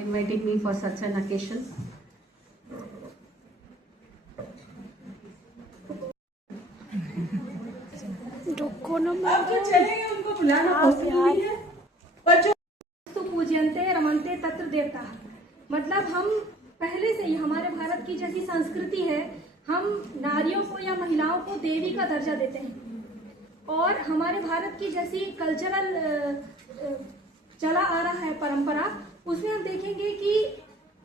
inviting me for such an occasion. उनको बुलाना possible है, पर जो पूज्यन्ते रमन्ते तत्र देवता, मतलब हम पहले से ही हमारे भारत की जैसी संस्कृति है, हम नारियों को या महिलाओं को देवी का दर्जा देते हैं। और हमारे भारत की जैसी कल्चरल चला आ रहा है परंपरा, उसमें हम देखेंगे कि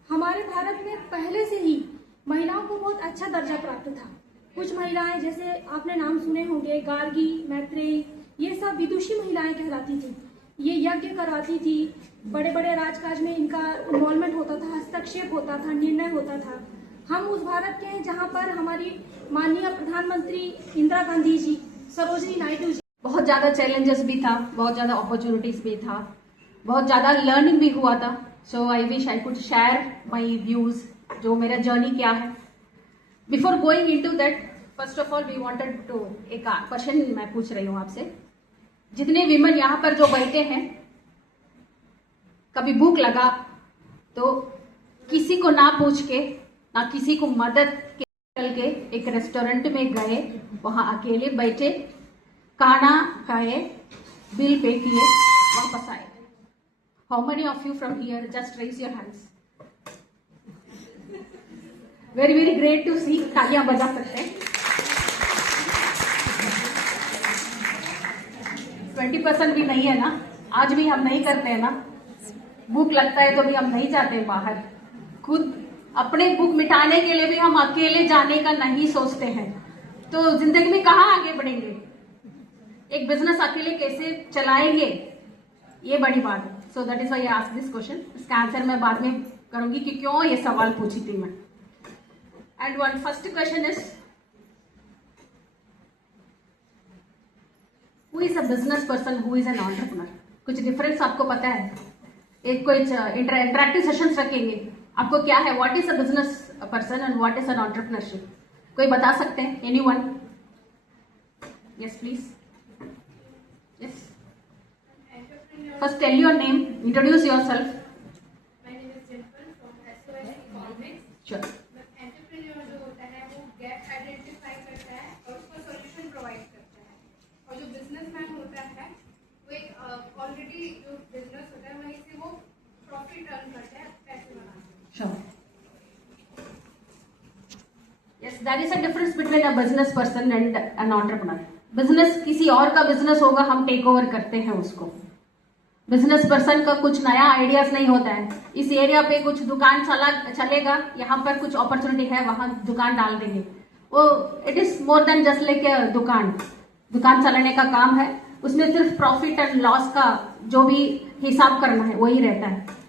हमारे भारत में पहले से ही महिलाओं को बहुत अच्छा दर्जा प्राप्त था। कुछ महिलाएं, जैसे आपने नाम सुने होंगे, गार्गी, मैत्रेयी, ये सब विदुषी महिलाएं कहलाती थी। ये यज्ञ करवाती थी, बड़े बड़े राजकाज में इनका इन्वॉल्वमेंट होता था, हस्तक्षेप होता था, निर्णय होता था। हम उस भारत के हैं जहाँ पर हमारी माननीय प्रधानमंत्री इंदिरा गांधी जी, सरोजिनी नायडू जी, बहुत ज़्यादा चैलेंजेस भी था, बहुत ज़्यादा अपॉर्चुनिटीज भी था, बहुत ज़्यादा लर्निंग भी हुआ था। So I wish I could share my views, जो मेरा जर्नी क्या है। Before going into that, first of all we wanted to, एक क्वेश्चन मैं पूछ रही हूँ आपसे। जितने विमेन यहाँ पर जो बैठे हैं, कभी भूख लगा तो किसी को ना पूछ के, ना किसी को मदद के, चल के एक रेस्टोरेंट में गए, वहां अकेले बैठे, खाना खाए, बिल पे किए, वापस आए? How many of you from here, just raise your hands. Very very great to see, तालियां बजा सकते हैं। 20% भी नहीं है ना, आज भी हम नहीं करते हैं ना। भूख लगता है तो भी हम नहीं जाते बाहर, खुद अपने भूख मिटाने के लिए भी हम अकेले जाने का नहीं सोचते हैं। तो जिंदगी में कहाँ आगे बढ़ेंगे, एक बिजनेस अकेले कैसे चलाएंगे, ये बड़ी बात है। सो that is why I ask this question. इसका आंसर मैं बाद में करूंगी कि क्यों ये सवाल पूछी थी मैं। And one first question is, who is a business person, who is an entrepreneur? कुछ डिफरेंस आपको पता है? एक कोई इंटरेक्टिव सेशंस रखेंगे, आपको क्या है, what is a business person and what is an entrepreneurship? कोई बता सकते हैं? Anyone? Yes please. Yes, first tell your name, introduce yourself. My name is Dimple from SOS Economics. Sure. Entrepreneur जो होता है वो गैप आइडेंटिफाई करता है और उसको सॉल्यूशन प्रोवाइड करता है। और जो बिजनेसमैन होता है वो एक ऑलरेडी जो बिजनेस होता है वहीं से वो प्रॉफिट अर्न करता है, पैसे बनाता है। Sure. Yes, there is a difference between a business person and an entrepreneur. Business किसी और का बिजनेस होगा, हम टेक ओवर करते हैं उसको। बिजनेस पर्सन का कुछ नया आइडियाज नहीं होता है। इस एरिया पे कुछ दुकान चलेगा, यहाँ पर कुछ अपॉर्चुनिटी है, वहां दुकान डाल देंगे। वो it is more than just like a दुकान चलाने का काम है, उसमें सिर्फ प्रॉफिट एंड लॉस का जो भी हिसाब करना है वही रहता है।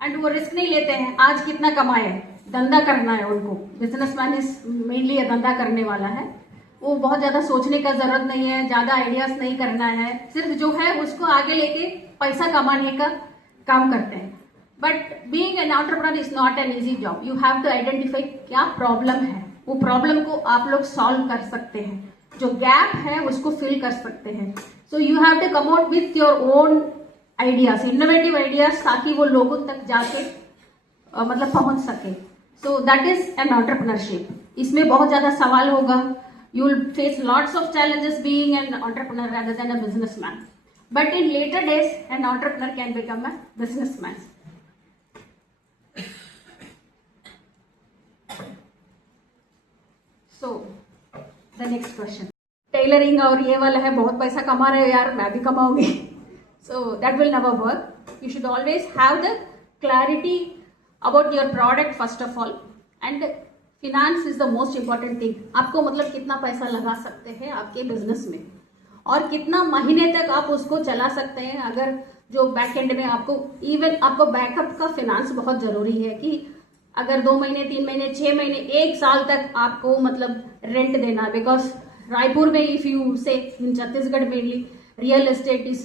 एंड वो रिस्क नहीं लेते हैं, आज कितना कमाए, धंधा करना है उनको। बिजनेसमैन इज मेनली धंधा करने वाला है, वो बहुत ज्यादा सोचने का जरूरत नहीं है, ज्यादा आइडियाज नहीं करना है, सिर्फ जो है उसको आगे लेके पैसा कमाने का काम करते हैं। But being an entrepreneur is not an easy job. You have to identify क्या प्रॉब्लम है, वो प्रॉब्लम को आप लोग सॉल्व कर सकते हैं, जो गैप है उसको फिल कर सकते हैं। So you have to come out with your own ideas, innovative ideas, ताकि वो लोगों तक जाके मतलब पहुंच सके। So that is an entrepreneurship. इसमें बहुत ज्यादा सवाल होगा, you will face lots of challenges being an entrepreneur rather than a businessman, but in later days an entrepreneur can become a businessman. So the next question, tailoring और ये वाला है, बहुत पैसा कमा रहे हो यार, मैं भी कमाऊंगी। So that will never work. You should always have the clarity about your product first of all, and finance is the most important thing. आपको मतलब कितना पैसा लगा सकते हैं आपके बिजनेस में, और कितना महीने तक आप उसको चला सकते हैं। अगर जो बैक एंड में आपको इवन आपको बैकअप का फिनांस बहुत जरूरी है, कि अगर 2 महीने 3 महीने 6 महीने 1 साल तक आपको मतलब रेंट देना है। बिकॉज रायपुर में if you say in Chhattisgarh mainly real estate is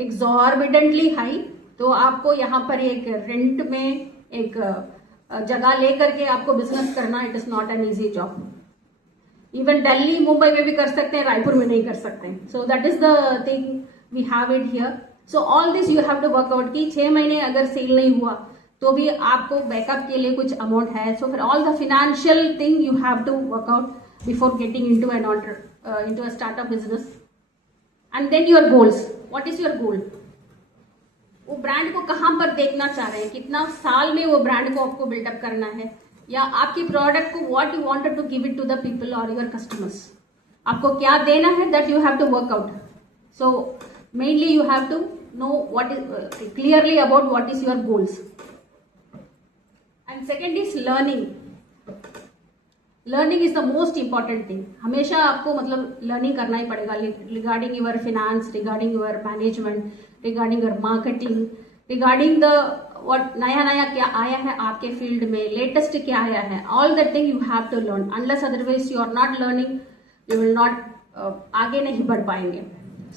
exorbitantly high, तो आपको यहाँ पर एक रेंट में एक जगह लेकर के आपको बिजनेस करना, it is not an easy job. Even Delhi Mumbai में भी कर सकते हैं, रायपुर में नहीं कर सकते हैं। So that is the thing we have it here. So all this you have to work out कि 6 महीने अगर सेल नहीं हुआ तो भी आपको बैकअप के लिए कुछ अमाउंट है. सो फिर all the financial thing you have to work out before getting into an order into a startup business. And then your goals. What is your goal? वो ब्रांड को कहां पर देखना चाह रहे हैं, कितना साल में वो ब्रांड को आपको बिल्डअप करना है, या आपके प्रोडक्ट को what you wanted to give it to the people और योर कस्टमर्स. आपको क्या देना है, that you have to work out. So mainly you have to know what is clearly about what is your goals. And second is learning. Learning is the most important thing. हमेशा आपको मतलब learning करना ही पड़ेगा regarding your finance, regarding your management, regarding your marketing, regarding the what नया नया क्या आया है आपके फील्ड में, लेटेस्ट क्या आया है. All that thing you have to learn. Unless otherwise you are not learning, you will not आगे नहीं बढ़ पाएंगे.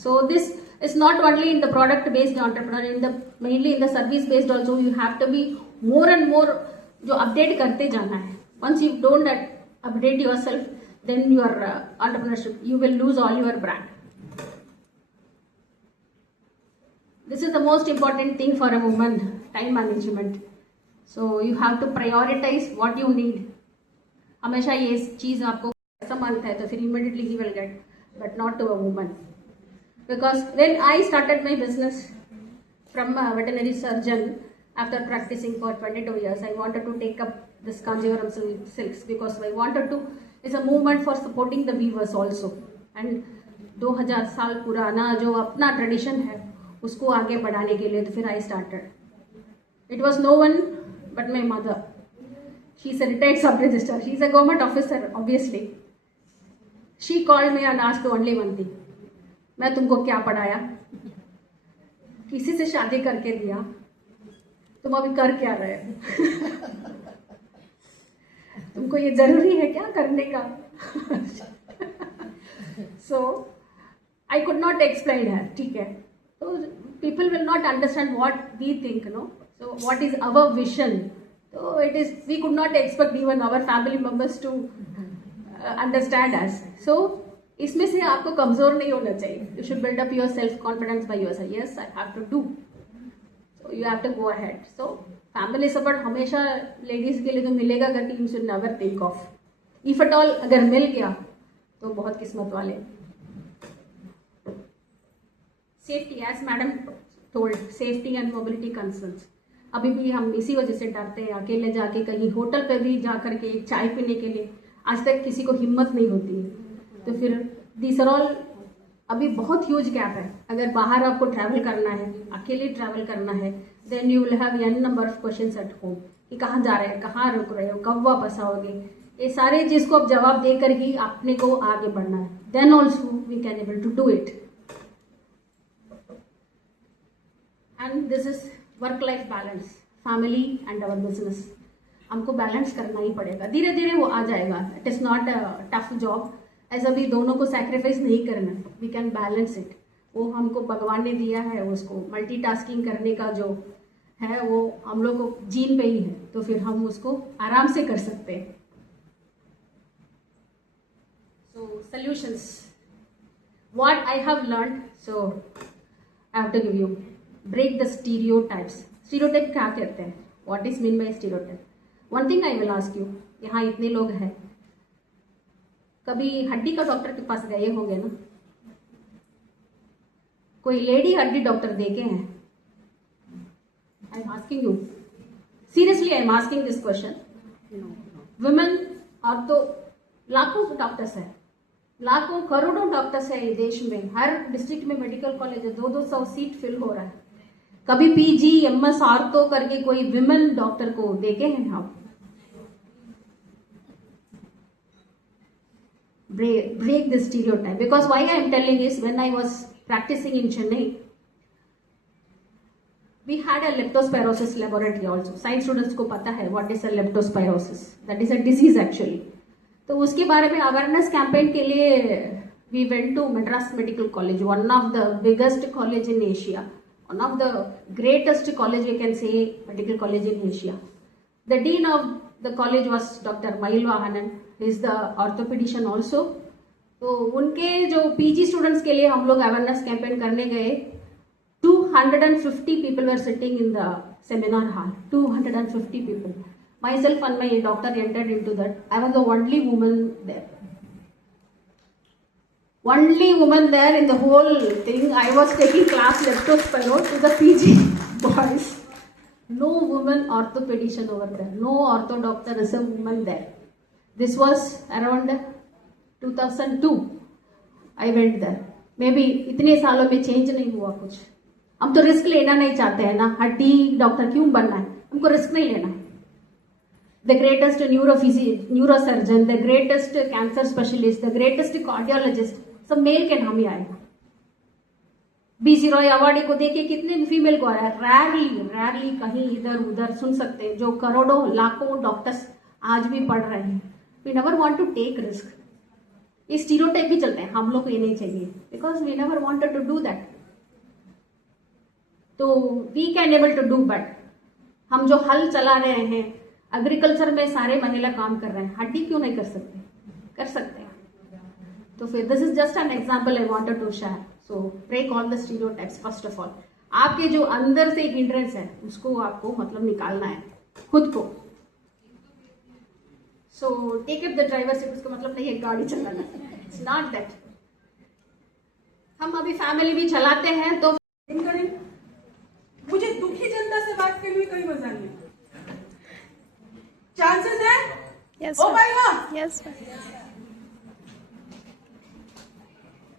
So this is not only in the product based entrepreneur, in the mainly in the service based also you have to be more and more जो update करते जाना है. Once you don't update yourself, then your entrepreneurship, you will lose all your brand. This is the most important thing for a woman, time management. So you have to prioritize what you need. हमेशा ये चीज आपको ऐसा मांगता है तो फिर immediately he will get, but not to a woman. Because when I started my business from a veterinary surgeon, after practicing for 22 years, I wanted to take up this Kanjivaram silks because I wanted to, it's a movement for supporting the weavers also. And 2000 साल पुराना जो अपना tradition है उसको आगे बढ़ाने के लिए तो फिर I started. It was no one but my mother. She is a retired sub-registrar. She is a government officer, obviously. She called me and asked only one thing. मैं तुमको क्या पढ़ाया? किसी से शादी करके दिया? तुम अभी कर क्या रहे हो? तुमको ये जरूरी है क्या करने का? So I could not explain है. ठीक है, तो people will not understand what we think, no. So what is our vision. तो it is we could not expect even our family members to understand us. So इसमें से आपको कमजोर नहीं होना चाहिए. You should build up your self confidence by yourself. Yes, I have to do. So you have to go ahead. So family support हमेशा ladies के लिए तो मिलेगा करके you should never think of. If at all अगर मिल गया तो बहुत किस्मत वाले. Safety, as madam told, safety and mobility concerns. अभी भी हम इसी वजह से डरते हैं. अकेले जाके कहीं होटल पे भी जा करके चाय पीने के लिए आज तक किसी को हिम्मत नहीं होती है. तो फिर these are all अभी बहुत ह्यूज गैप है. अगर बाहर आपको ट्रैवल करना है, अकेले ट्रैवल करना है, then you will have an number of questions at home कि कहाँ जा रहे हैं, कहाँ रुक रहे हो, कब वापस आओगे. ये सारे चीज को आप जवाब देकर ही अपने को आगे बढ़ना है. Then also we can able to do it. And this is work life balance, family and our business. हमको बैलेंस करना ही पड़ेगा. धीरे धीरे वो आ जाएगा. It is not a tough job. ऐसा भी दोनों को सैक्रिफाइस नहीं करना. We can balance it. वो हमको भगवान ने दिया है, उसको मल्टीटास्किंग करने का जो है वो हम लोग को जीन पे ही है. तो फिर हम उसको आराम से कर सकते हैं. So solutions what I have learned. So I have to give you break the stereotypes. Stereotype क्या कहते हैं? What is mean by stereotype? One thing I will ask you. यहाँ इतने लोग हैं, कभी हड्डी का डॉक्टर के पास गए होंगे ना? कोई लेडी हड्डी डॉक्टर देखे हैं? I am asking you seriously. I am asking this question. Women और तो लाखों डॉक्टर्स है, लाखों करोड़ों डॉक्टर्स है देश में. हर डिस्ट्रिक्ट में मेडिकल कॉलेज है. 200 सीट फिल हो रहा है. कभी पीजी एमएस आर्थो करके कोई वुमेन डॉक्टर को देखे हैं आप? break this stereotype. Because why I am telling is, when I was practicing in Chennai, we had a leptospirosis laboratory also. Science students को पता है what is a leptospirosis. That is a disease actually. तो उसके बारे में awareness campaign के लिए we went to Madras Medical College, one of the biggest college in Asia, one of the greatest college we can say medical college in Asia. The dean of the college was Dr. Mayil Vahanan. He is the orthopedician also. तो उनके जो PG students के लिए हम लोग awareness campaign करने गए. 250 people were sitting in the seminar hall. 250 people. Myself and my doctor entered into that. I was the only woman there. Only woman there in the whole thing. I was taking class leptospiro to the PG boys. No woman orthopedician over there. No ortho doctor is a woman there. This was around 2002. I went there. Maybe इतने सालों में change नहीं हुआ कुछ. हम तो risk लेना नहीं चाहते हैं ना. हड्डी डॉक्टर क्यों बनना है? हमको रिस्क नहीं लेना. The greatest neurosurgeon, the greatest cancer specialist, the greatest cardiologist, सब मेल के नाम ही आएगा. BC रॉय अवार्ड को देखिए कितने फीमेल को आ रहा है. रैरली कहीं इधर उधर सुन सकते हैं. जो करोड़ों लाखों डॉक्टर्स आज भी पढ़ रहे हैं. We never want to take risk. ये स्टीरियोटाइप भी चलते हैं. हम लोग को ये नहीं चाहिए. Because we never wanted to do that. तो we can able to do but हम जो हल चला रहे हैं, एग्रीकल्चर में सारे महिला काम कर रहे हैं. हड्डी क्यों नहीं कर सकते? कर सकते हैं. तो फिर this is just an example I wanted to share. So break all the stereotypes first of all. आपके जो अंदर से एक हिंड्रेंस है उसको आपको मतलब निकालना है खुद को. So take up the driver seat. उसका मतलब नहीं है गाड़ी चलाना. It's not that. हम अभी फैमिली भी चलाते हैं तो मुझे दुखी जनता से बात करने में कोई मजा नहीं. चांसेस है? Yes, ओ भाई हाँ. yes,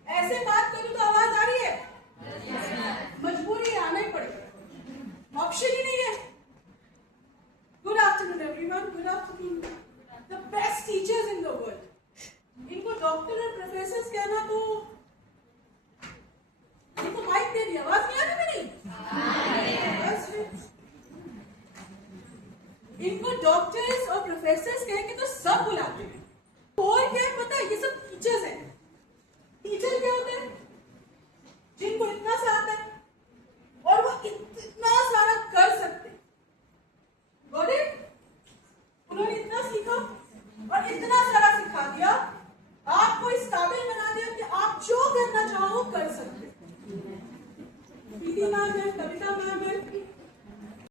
ऐसे बात करूं तो आवाज आ रही है. मजबूरी आना ही पड़ेगा. ऑप्शन ही नहीं है. Good afternoon everyone. Good afternoon. The best teachers in the world. इनको डॉक्टर और प्रोफेसर कहना तो इनको माइक दे दिया. आवाज नहीं आ रही मेरी? इनको डॉक्टर्स और प्रोफेसर्स कहेंगे तो सब बुलाते हैं. और क्या पता है? ये सब टीचर्स हैं. टीचर क्या होते हैं? जिनको इतना सा आता है और वो इतना सारा कर सकते हैं. Got it? उन्होंने इतना सीखा और इतना सारा सिखा दिया, आपको इस काबिल बना दिया कि आप जो करना चाहो कर सकते. प्रीति मैम है, कविता मैम है,